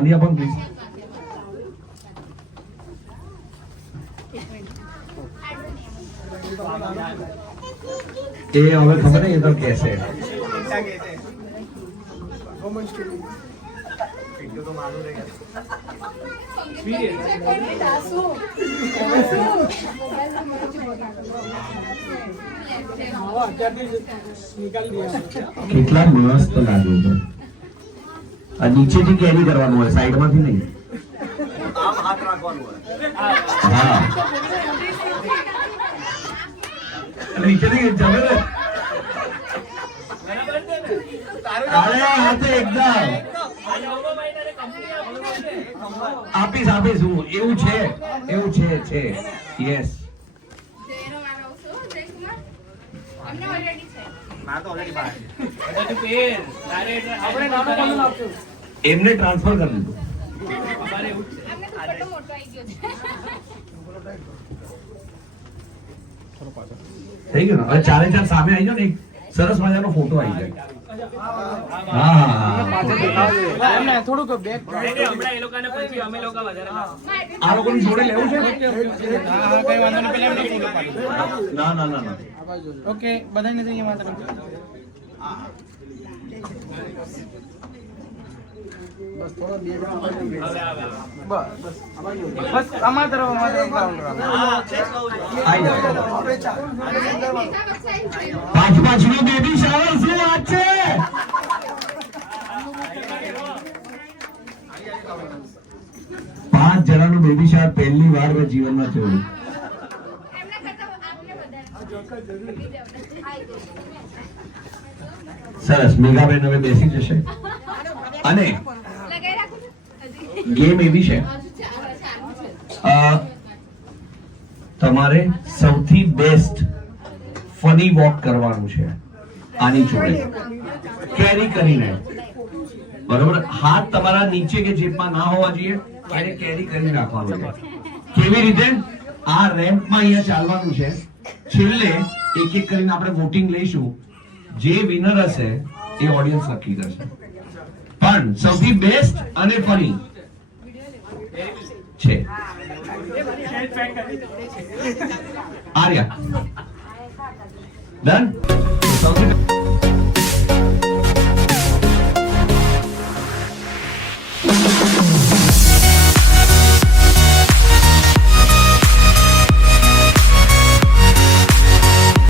બાંધી આપો પ્લીઝ. એ હવે ખબર નહીં, એ તો કહેશે. કેટલા મસ્ત લાગે છે. આ નીચેથી કેરી કરવાનું હોય, સાઈડમાંથી નહીં. હા નીચેથી જમે ને. અરે હાથે એકદમ આપીશ હું. એવું છે યસ. એમને ટ્રાન્સફર કરી દીધું. થઈ ગયું ને. હવે ચારે ચાર સામે આવી જાઓ ને, એક સરસ મજાનો ફોટો આવી જાય. આ લોકોની જોડે લેવું છે. ના ઓકે બધાને જઈએ માત્ર બસ થોડો બસ અમાર તરફ પાંચ નો બેબી શાવર શું વાત છે. 5 જણાનું બેબી શાવર પહેલી વાર મેં જીવનમાં જોયું. સરસ. મેઘાબેન હવે બેસી જશે અને ગેમ એવી છે, તમારે સૌથી બેસ્ટ ફની વોક કરવાનું છે આની જોડે કેરી કરીને. બરોબર. હાથ તમારા નીચે કે જેબમાં ના હોવા જોઈએ, એને કેરી કરીને રાખવાનું છે. કેવી રીતે? આ રેમ્પમાં અહીંયા ચાલવાનું છે. છેલ્લે એક એક કરીને આપણે વોટિંગ લઈશું. જે વિનર હશે એ ઓડિયન્સ નક્કી કરશે. પણ સૌથી બેસ્ટ અને ફની છે આર્યા. ડન.